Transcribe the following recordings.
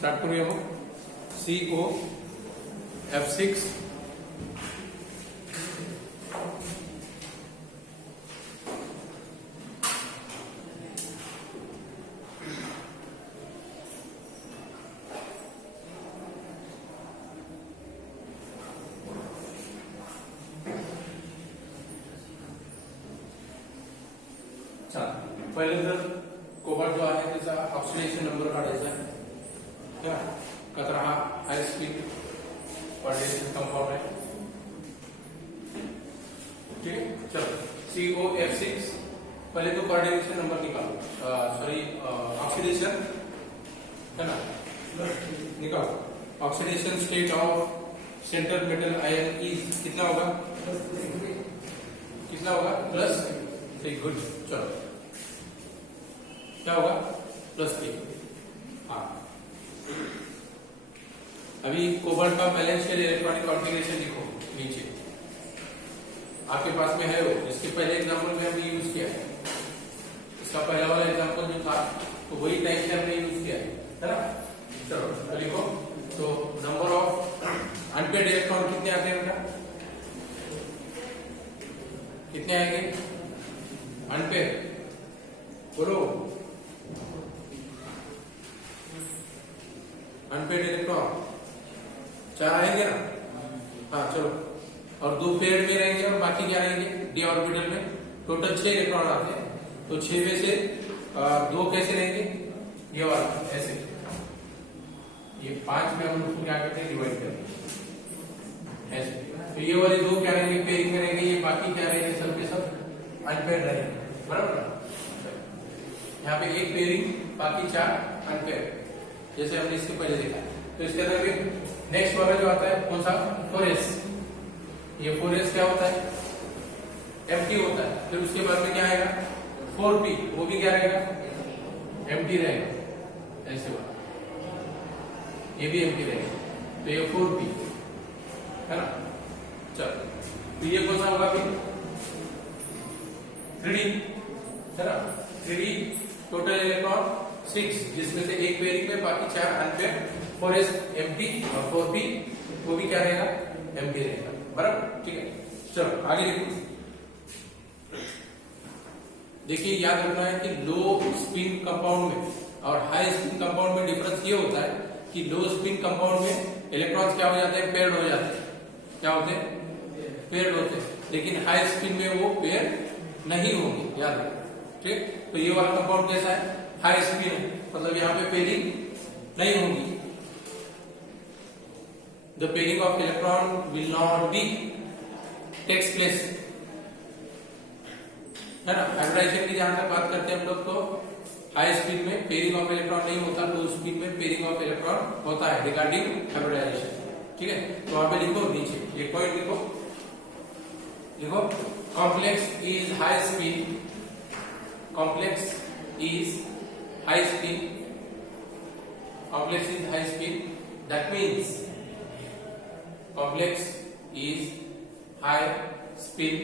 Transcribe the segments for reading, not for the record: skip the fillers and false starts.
Start करूया मग COF6 पहिले तर कोबाल्ट जो आहे त्याचा ऑक्सिडेशन नंबर काढायचा आहे क्या का तर हा हाय स्पीड कोऑर्डिनेशन कंपाउंड है। ठीक है, चलो COF6 पहले तो कोऑर्डिनेशन नंबर निकालो, सॉरी ऑक्सीडेशन है ना, निकालो। Oxidation state of central metal ion is कितना होगा, कितना होगा +3। गुड, चलो क्या होगा +3। हाँ, अभी कोबाल्ट का बैलेंशियल इलेक्ट्रॉनिक कॉन्फ़िगरेशन लिखो नीचे, आपके पास में है वो, इसके पहले एग्जांपल में हमने यूज किया है, इसका पहला वाला एग्जांपल जो था तो वही टाइप से हमने यूज किया है ना। चलो तो लिखो, तो नंबर ऑफ अनपेड इलेक्ट्रॉन कितने आते हैं बेटा, कितने आएंगे अनपेड, बोलो अनपेड इलेक्ट्रॉन 4 आएंगे ना। हाँ चलो, और 2 पेड में रहेंगे और बाकी क्या रहेंगे डी ऑर्बिटल में, टोटल 6 इलेक्ट्रॉन आते हैं, तो 6 में से 2 कैसे रहेंगे, ये वाला ऐसे, ये 5 में हम उसको क्या करते हैं डिवाइड करते हैं ऐसे, तो ये वाले 2 क्या रहेंगे पेयरिंग में रहेंगे, ये बाकी क्या रहेंगे सब के सब अनपेड रहेंगे, बराबर। यहाँ पे 1 पेयरिंग बाकी 4 अनपेड, जैसे हमने इसके पहले देखा। तो इसके अंदर भी नेक्स्ट वाला जो आता है कौन सा 4s, ये 4s क्या होता है एम्प्टी होता है। फिर उसके बाद में क्या आएगा 4p, वो भी क्या रहेगा एम्प्टी रहेगा, ऐसे वाला ये भी एम्प्टी रहेगा, तो ये 4p है ना। चलो तो ये कौन सा होगा फिर 3d है ना, 3d टोटल इलेक्ट्रॉन 6, जिसमें से 1 पेयरिंग में बाकी 4 अनपेड, 4s एम्प्टी और 4p वो भी क्या रहेगा एम्प्टी रहेगा, बराबर। ठीक है, चलो आगे लिखो। देखिए याद रखना है कि लो स्पिन कंपाउंड में और हाई स्पिन कंपाउंड में डिफरेंस ये होता है कि लो स्पिन कंपाउंड में इलेक्ट्रॉन्स क्या हो जाते हैं पेयर्ड हो जाते हैं, क्या होते हैं पेयर्ड होते हैं, लेकिन हाई स्पिन में वो पेयर नहीं होंगे, याद रखो। ठीक, तो ये वाला कंपाउंड कैसा है हाई स्पिन है, मतलब यहाँ पे पेयरिंग नहीं होगी, the pairing of electron will not be takes place, है ना। हाइब्रिडाइजेशन की जहां तक बात करते हैं हम लोग, तो हाई स्पीड में पेयरिंग ऑफ इलेक्ट्रॉन नहीं होता, लो स्पीड में पेयरिंग ऑफ इलेक्ट्रॉन होता है रिगार्डिंग हाइब्रिडाइजेशन। ठीक है, तो वहां पे लिखो नीचे एक पॉइंट लिखो, लिखो complex is high speed, complex is high speed, complex is high speed, that means complex is high speed,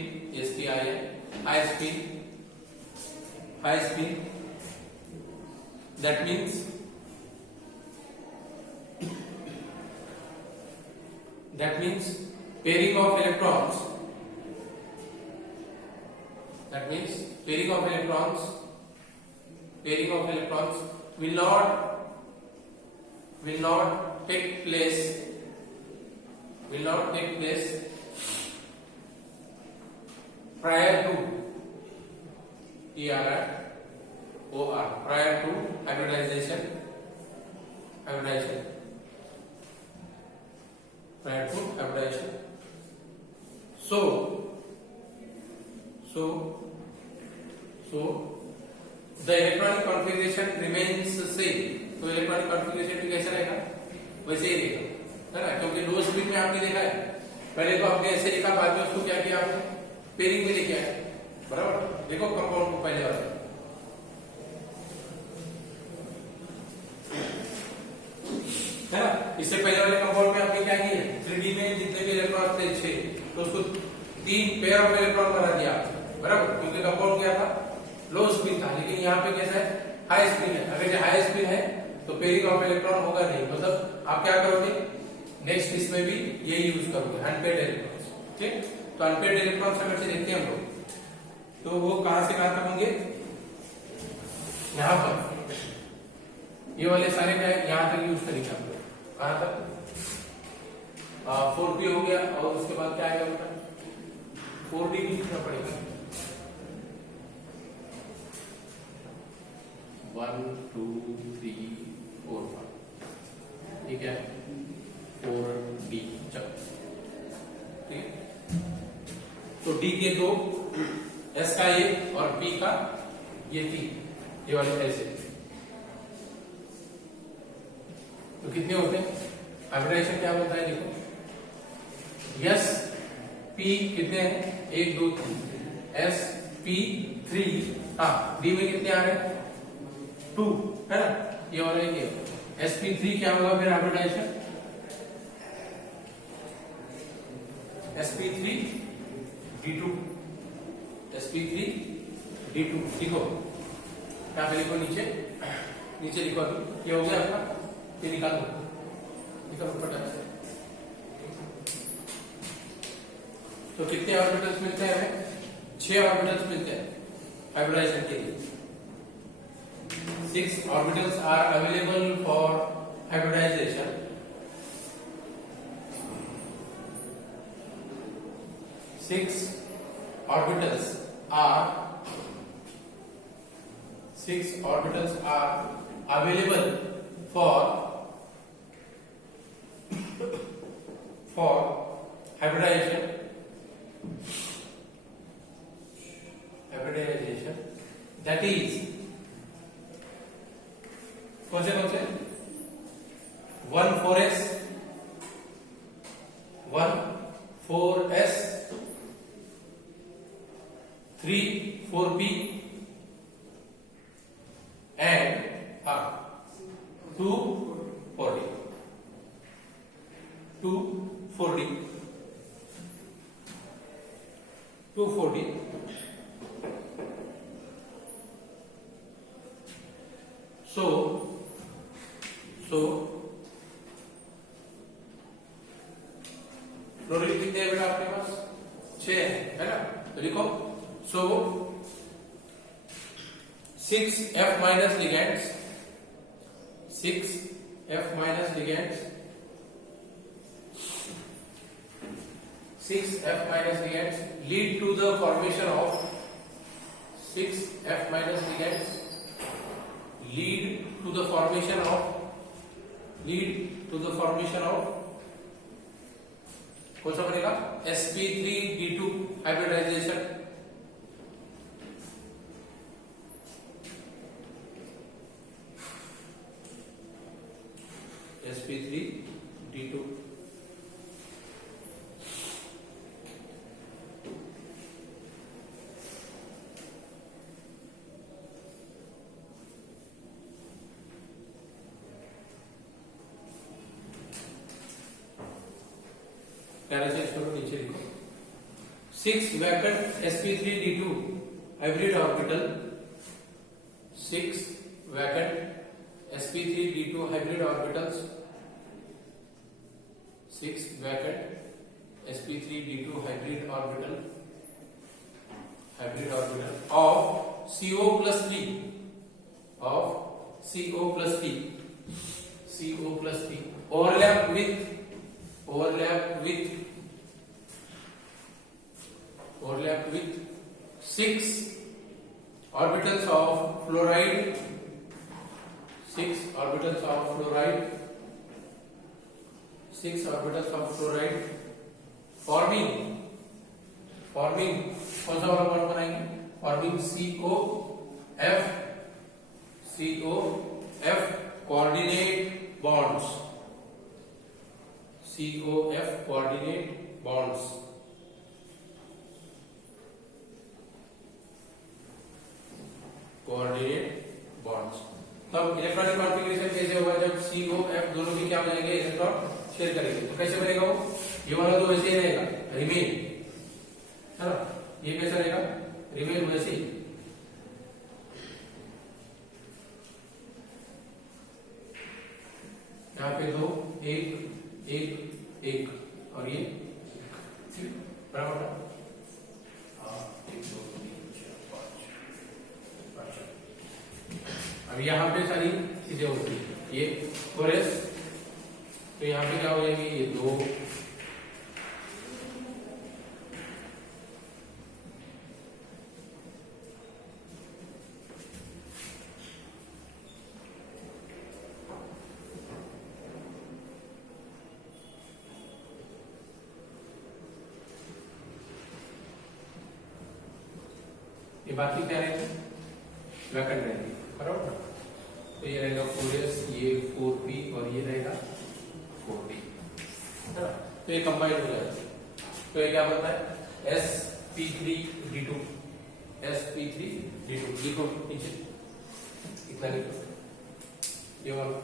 SPI, high speed, high speed, that means pairing of electrons, that means pairing of electrons will not take place prior to PRR, prior to hybridization, so the electronic configuration remains same, तो electronic configuration भी कैसा रहेगा वैसे ही रहेगा, है ना, क्योंकि लो speed में आपने देखा है, पहले तो आपने ऐसे लिखा, बाद में उसको क्या किया आपने पेयरिंग में लेके आए, बराबर। देखो कंपाउंड को पहले वाला है ना, इससे पहले वाले कंपाउंड में आपने क्या किया 3D में जितने भी इलेक्ट्रॉन थे 6, तो उसको 3 पेयर ऑफ इलेक्ट्रॉन बना दिया, बराबर, क्योंकि कंपाउंड क्या था लो स्पिन था, लेकिन यहाँ पे कैसा है हाई स्पिन है। अगर ये हाई स्पिन है तो पेयरिंग ऑफ इलेक्ट्रॉन होगा नहीं, मतलब आप क्या करोगे नेक्स्ट इसमें भी यही यूज करोगे अनपेड इलेक्ट्रॉन्स। ठीक, तो अनपेड इलेक्ट्रॉन्स अगर से देखते हैं हम लोग तो वो कहां से कहां तक होंगे, यहां पर ये वाले सारे क्या है यहां तक यूज करेंगे हम लोग, कहां तक 4p हो गया और उसके बाद क्या आएगा बेटा 4d लिखना पड़ेगा 1 2 3 4 5 ठीक है 4d चलो ठीक है। तो d के दो s का ये और p का ये 3 ये वाले ऐसे तो कितने होते हैं, हाइब्रिडाइजेशन क्या होता है देखो यस पी कितने हैं 1 2 3 एस पी 3 हाँ डी में कितने आ रहे हैं 2 है ना, ये वाला है एस पी 3 क्या होगा फिर hybridization S P 3 D 2 S P 3 D 2 लिखो क्या पे लिखो नीचे नीचे लिखो अभी ये हो गया आपका, ये निकाल दो निकालो फटाक से। तो कितने ऑर्बिटल्स मिलते हैं हमें 6 ऑर्बिटल्स मिलते हैं हाइब्रिडाइजेशन के लिए। 6 orbitals are available for hybridization. Six orbitals are available for hybridization that is कौन से 1 4s 3 4p and 2 4d 2 4d so fluorine कितने हैं बेटा आपके पास 6 है ना, तो लिखो so 6 F minus ligands 6 F minus ligands 6 F minus ligands lead to the formation of 6 F minus ligands lead to the formation of कौन सा बनेगा sp3d2 हाइब्रिडाइजेशन sp3d2 नीचे लिखो 6 vacant sp3d2 hybrid orbital 6 vacant sp3d2 hybrid orbitals 6 vacant sp3d2 hybrid orbital of CO plus 3 overlap with 6 orbitals of fluoride 6 orbitals of fluoride forming कौन सा वाला bond बनाएंगे forming COF coordinate bonds तब electronic configuration कैसे होगा जब COF दोनों भी क्या हो जाएंगे इलेक्ट्रॉन शेयर करेंगे, तो कैसे बनेगा वो ये वाला तो वैसे ही रहेगा रिमेन है ना, ये कैसा रहेगा रिमेन वैसे ही यहाँ पे 2 1 1 1 और ये बराबर ना? 1 2 3 4 5। अब यहाँ पे सारी चीजें होती है ये 4s, तो यहाँ पे क्या हो जाएगी ये 2 ये बाकी क्या रहेगी वैकेंट रहेगी बराबर। तो ये रहेगा 4s, ये 4p और ये रहेगा 4d, तो ये कंबाइंड हो जाएगा। तो ये क्या बनता है sp3d2, sp3d2 लिखो नीचे इतना लिखो, ये वाला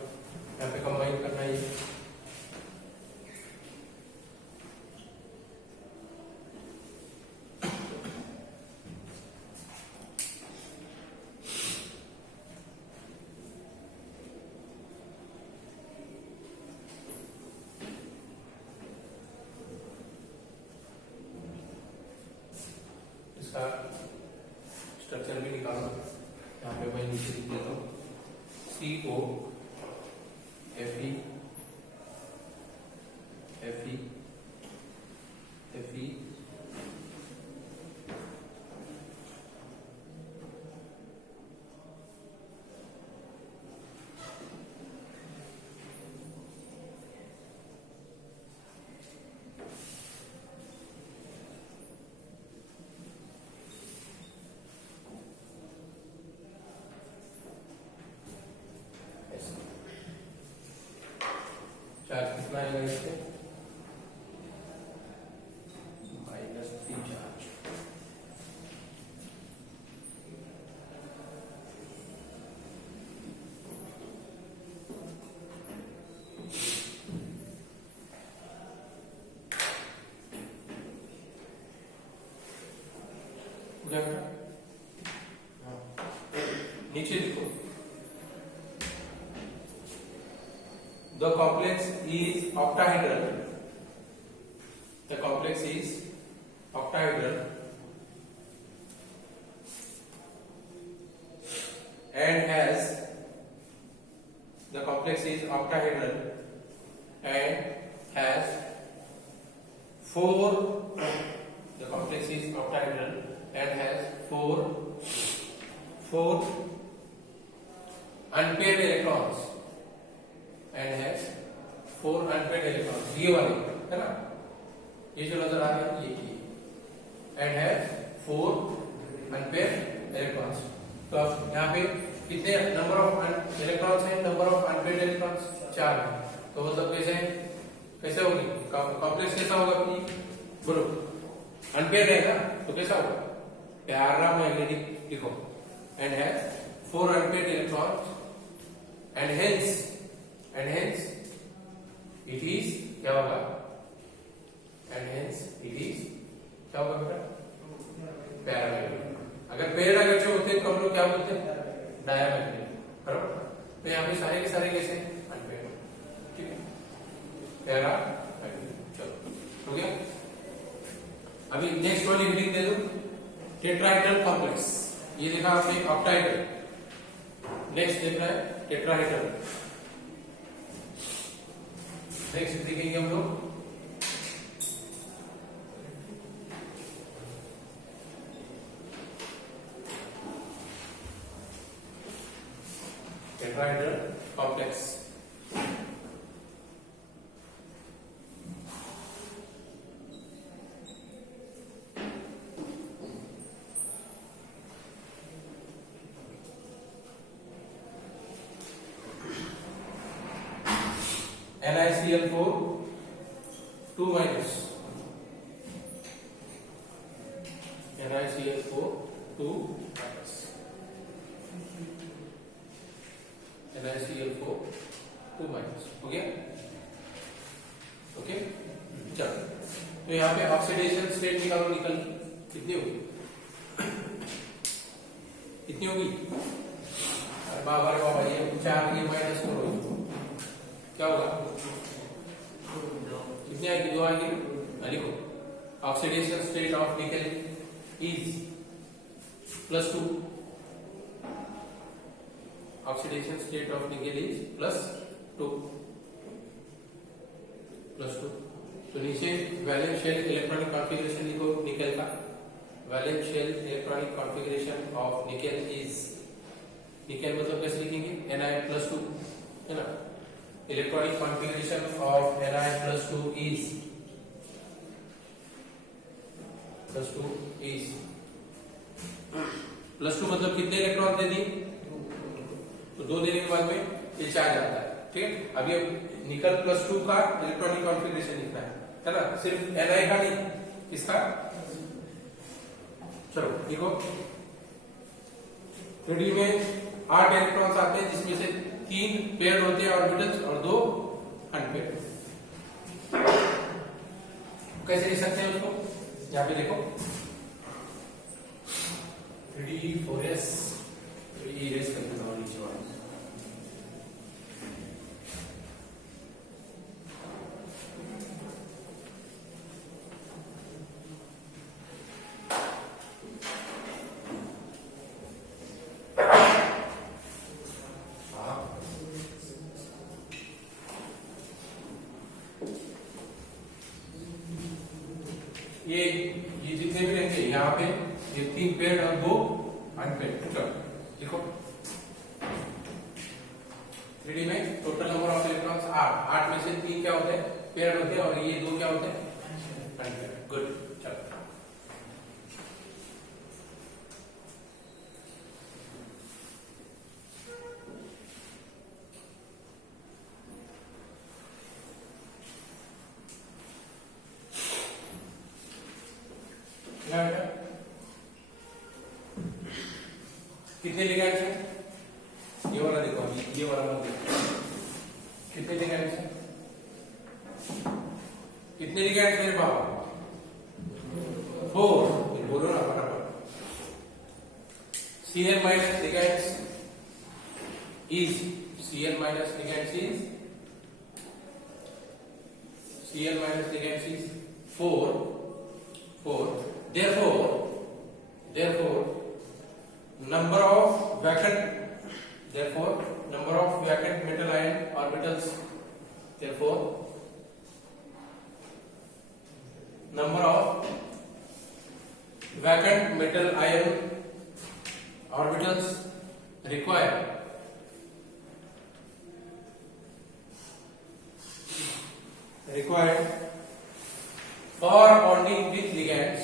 यहाँ पे कंबाइन करना है ये। इसका स्ट्रक्चर भी निकालो, यहाँ पे मैं नीचे लिख देता हूँ CO Fe Fe Fe charge कितना आएगा इससे -3 चार्ज। नीचे लिखो the complex is octahedral, the complex is octahedral and has the complex is octahedral and has 4 the complex is octahedral and has 4 unpaired electrons and has 4 unpaired electrons, ये वाले है ना, ये जो नजर आ रहा है ये and has 4 unpaired electrons। तो अब यहाँ पे कितने नंबर ऑफ इलेक्ट्रॉन्स हैं, नंबर ऑफ अनपेयर्ड इलेक्ट्रॉन्स 4 है। तो मतलब कैसे होगी कॉम्प्लेक्स कैसा होगा अपनी बोलो, अनपेयर्ड है ना, तो कैसा होगा पैरा मैग्नेटिक लिखो and has 4 unpaired electrons and hence it is क्या होगा and hence it is क्या होगा बेटा पैरामैग्नेटिक। अगर पेयर अगर जो होते हैं तो हम लोग क्या बोलते हैं डायमैग्नेटिक, बराबर। तो यहाँ पे सारे के सारे कैसे अनपेयर, ठीक है पैरामैग्नेटिक। चलो हो गया। अभी नेक्स्ट वाली रीडिंग दे दो टेट्राहेड्रल कॉम्प्लेक्स, ये देखा आपने ऑक्टाहेड्रल, नेक्स्ट देख रहा है टेट्राहेड्रल। नेक्स्ट देखेंगे हम लोग tetrahedral complex. NiCl4 2 minus NiCl4 2 minus NiCl4 2 minus हो गया। ओके चलो, तो यहाँ पे ऑक्सीडेशन स्टेट निकालो, निकल कितनी होगी बाबा ये 4 ये माइनस करो क्या होगा, कितनी आएगी, 2 आएगी। लिखो oxidation state of nickel is +2, oxidation state of nickel is +2। तो नीचे वैलेंस शेल इलेक्ट्रॉनिक कॉन्फ़िगरेशन लिखो निकल का, valence shell electronic configuration of nickel is, nickel मतलब कैसे लिखेंगे, Na+2 है ना, electronic configuration of Na+2 is +2 मतलब कितने इलेक्ट्रॉन दे दिए, तो 2 देने के बाद में ये 4 जाता है। ठीक है, अभी अब निकल +2 का इलेक्ट्रॉनिक कॉन्फ़िगरेशन लिखना है ना, सिर्फ Na का नहीं, किसका, चलो देखो 3D में 8 इलेक्ट्रॉन्स आते हैं, जिसमें से 3 पेयर्ड होते हैं ऑर्बिटल्स और 2 अनपेयर्ड। कैसे लिख सकते हैं उसको, यहाँ पे देखो 3D4S, इरेज कर देता हूँ नीचे वाला। ये जितने भी रहेंगे यहाँ पे, ये 3 पेयर्ड और 2 अनपेयर्ड। चलो देखो 3D में टोटल नंबर ऑफ इलेक्ट्रॉन्स 8 में से 3 क्या होते हैं, पेयर्ड होते हैं, और ये 2 क्या होते हैं, अनपेयर्ड। गुड, चलो कितने लिगैंड्स हैं, ये वाला देखो, अभी ये वाला मत देखो, कितने लिगैंड्स हैं, कितने लिगैंड्स मेरे पास, 4, बोलो ना बराबर। Cl minus ligands is Cl minus ligands is 4. Therefore number of vacant metal ion orbitals, therefore number of vacant metal ion orbitals required for bonding with ligands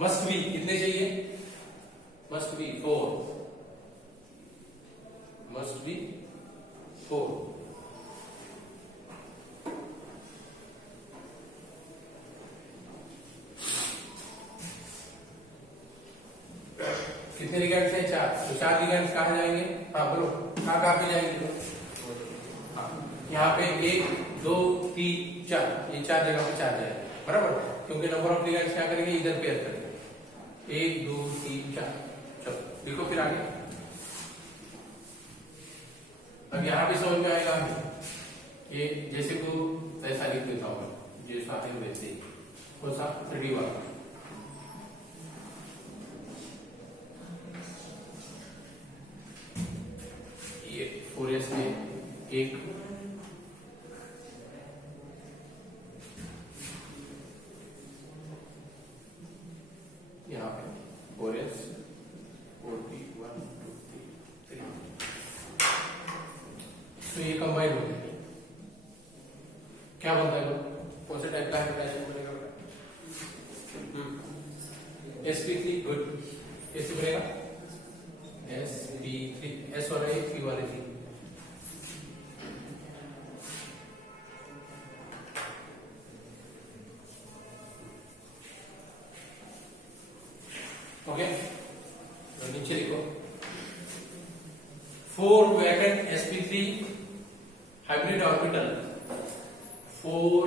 must be, कितने चाहिए, must be 4, कितने ligands हैं, 4, तो 4 ligands कहाँ जाएंगे, हाँ बोलो कहाँ पे जाएंगे, हाँ यहाँ पे 1 2 3 4, ये 4 जगह पे 4 जाएंगे, बराबर, क्योंकि नंबर ऑफ लिगैंड्स क्या करेंगे, इधर पेयर करेंगे, 1 2 3 4। चलो देखो फिर आगे, अब यहाँ पे समझ में आएगा, ये जैसे को ऐसा लिख देता हूँ, जैसा है वैसे ही, कौन सा 3D वाला, ये 4S में 1 यहाँ पे 4S 4P 1 2 3, तो ये कंबाइन हो गया, क्या बनता है, कौन से टाइप का हाइब्रिडाइजेशन बनेगा, sp3, गुड, कैसे बनेगा, sp3, s वाला एक, p वाले 3, ओके, तो नीचे लिखो 4 vacant sp3 hybrid orbital, 4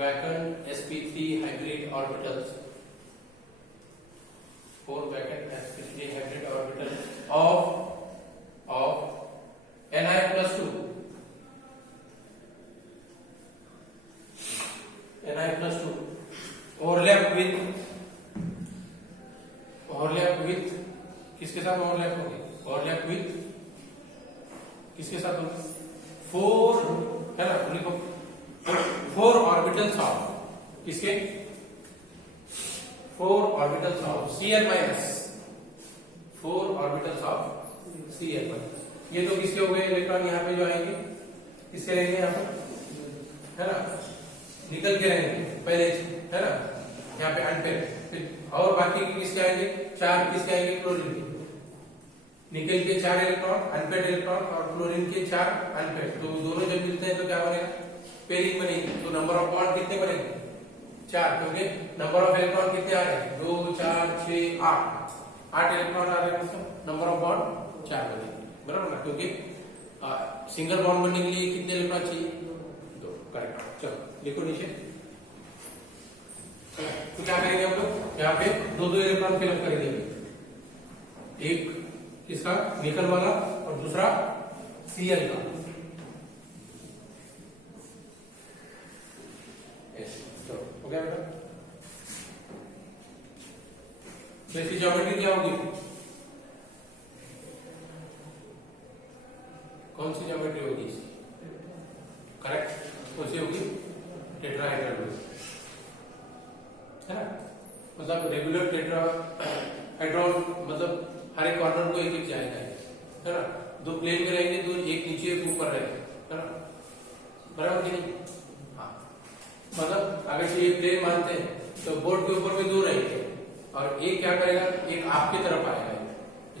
vacant sp3 hybrid orbitals, 4 vacant sp3 hybrid overlap with किसके साथ ओवरलैप होगी? ओवरलैप विथ किसके साथ होगी? 4 है ना, लिखो 4 ऑर्बिटल्स ऑफ किसके? 4 orbitals of Cl minus, 4 orbitals of Cl minus. ये तो किसके हो गए इलेक्ट्रॉन? यहाँ पे जो आएंगे किसके रहेंगे? यहाँ पे है ना, निकल के रहेंगे पहले, है ना, यहाँ पे अनपेड। और बाकी किसके आएंगे? 4 किसके आएंगे? क्लोरीन के। निकल के 4 इलेक्ट्रॉन अनपेड इलेक्ट्रॉन और क्लोरीन के 4 अनपेड, तो दोनों जब मिलते हैं तो क्या बनेगा? पेयरिंग बनेगी। तो नंबर ऑफ बॉन्ड कितने बनेंगे? 4, क्योंकि नंबर ऑफ इलेक्ट्रॉन कितने आ रहे हैं? 2 4 6 8 इलेक्ट्रॉन आ रहे हैं, मतलब नंबर ऑफ बॉन्ड 4 बनेंगे, बराबर ना? क्योंकि सिंगल बॉन्ड बनने के लिए कितने इलेक्ट्रॉन चाहिए? 2, करेक्ट। चलो लिखो नीचे। तो क्या करेंगे हम लोग? यहाँ पे 2 इलेक्ट्रॉन फिलअप करेंगे। एक किसका? निकल वाला, और दूसरा Cl का। हो गया बेटा? तो इसकी ज्योमेट्री क्या होगी? कौन सी ज्योमेट्री होगी इसकी? करेक्ट, कौन सी होगी? टेट्राहेड्रल है ना, मतलब रेगुलर टेट्राहेड्रॉन, मतलब हर एक कॉर्नर को एक एक जाएगा, है ना। 2 प्लेन में रहेंगे, 2 एक नीचे एक ऊपर रहेंगे, है ना, बराबर कि नहीं? हाँ, मतलब अगर ये प्लेन मानते हैं तो बोर्ड के ऊपर में 2 रहेंगे, और एक क्या करेगा? एक आपकी तरफ आएगा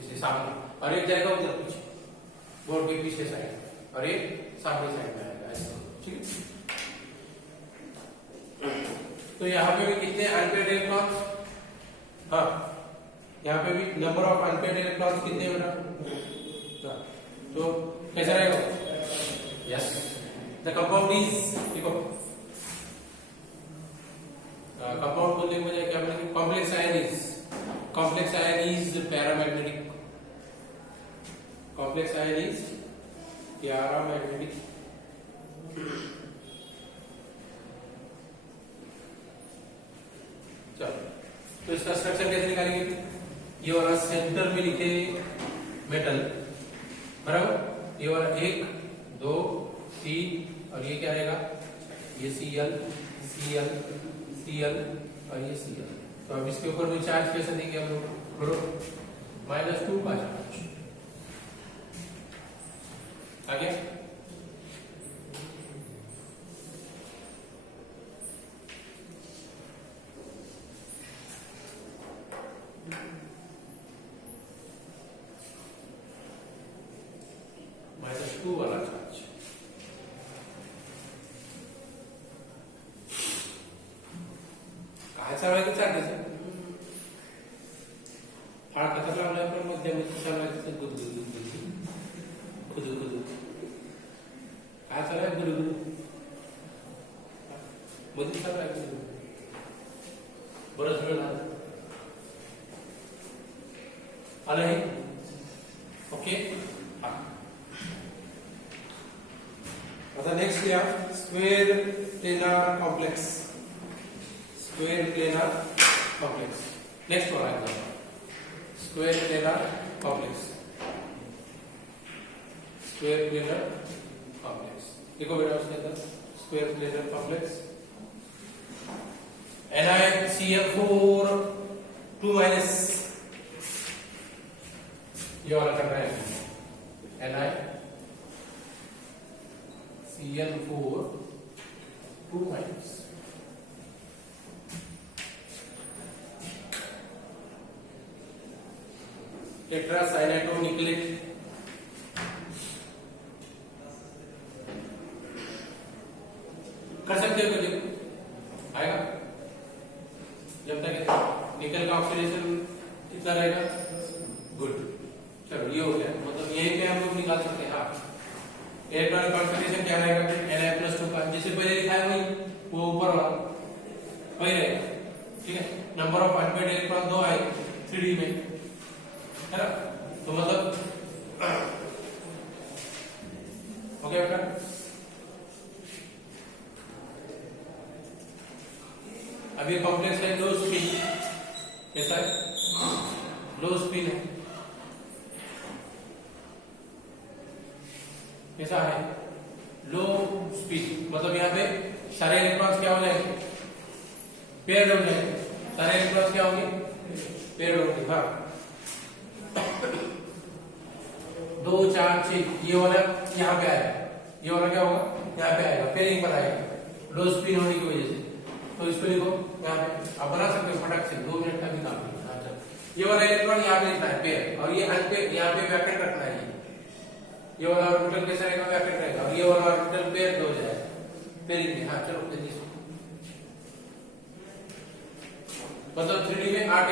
इसे सामने, और एक जाएगा उधर पीछे, बोर्ड के पीछे साइड, और एक सामने साइड में आएगा, ऐसा, ठीक है। तो यहाँ पे भी कितने अनपेड इलेक्ट्रॉन्स? हाँ, यहाँ पे भी नंबर ऑफ अनपेड इलेक्ट्रॉन्स कितने बना? तो कैसा रहेगा? यस, द कंपाउंड इज, देखो कंपाउंड बोलने के बजाय क्या बोलेंगे? Complex ion is, complex ion is paramagnetic, complex ion is paramagnetic. चलो, तो इसका स्ट्रक्चर कैसे निकालेंगे? ये वाला सेंटर में लिखे मेटल, बराबर, ये वाला 1 2 3, और ये क्या रहेगा? ये Cl Cl Cl और ये Cl। तो अब इसके ऊपर में चार्ज कैसे देंगे हम लोग? -2 का चार्ज। आगे -2 वाला चार्ज। काय चालवायचं चार्ज? फाळ खतर लावल्या पण मध्यमध्ये चालवायचं गुदगुद गुदगुद, काय चालवायचं गुदगुद मध्ये चालवायचं, बरंच वेळ झाला आलं हे, ओके। आता नेक्स्ट लिहा square planar complex, square planar complex. Next वाला example, square planar complex, square planar complex. देखो बेटा उसके अंदर square planar complex, NiCl4 2 minus, ये वाला कर रहे हैं NiCl4 2 माइनस। टेट्रासाइनाटोनिक्लेट, कर सकते हो कभी, आएगा जब तक निकल का ऑक्सीडेशन कितना रहेगा? गुड। चलो ये हो गया, मतलब यही पे हम लोग निकाल सकते हैं। हाँ, इलेक्ट्रॉनिक कॉन्सेंट्रेशन क्या रहेगा? Ni+2 का, जैसे पहले लिखा है वही, वो ऊपर वाला वही रहेगा, ठीक है। नंबर ऑफ अनपेड इलेक्ट्रॉन 2 आए 3D में, है ना, तो मतलब हो गया बेटा। अब ये कॉम्प्लेक्स है 2 स्पिन, कैसा है? लो स्पिन है, कैसा है, लो स्पिन, मतलब यहाँ पे सारे इलेक्ट्रॉन्स क्या हो जाएंगे, पेयर्ड हो जाएंगे, सारे इलेक्ट्रॉन्स क्या होंगे, पेयर्ड होंगे। हाँ 2 4 6 ये वाला यहाँ पे आएगा, ये वाला क्या होगा, यहाँ पे आएगा, पेयरिंग पर आएगा लो स्पिन होने की वजह से। तो इसको लिखो यहाँ पे, आप बना सकते हो फटाक से, 2 मिनट का भी काम नहीं। अच्छा ये वाला इलेक्ट्रॉन यहाँ पे लिखना है पेयर, और ये यहाँ पे वैकेंट रखना है, ये वाला ऑर्बिटल कैसा रहेगा, वैकेंट रहेगा, और ये वाला ऑर्बिटल पेयर हो जाएगा पेयरिंग में। हाँ चलो जल्दी से, मतलब 3D में 8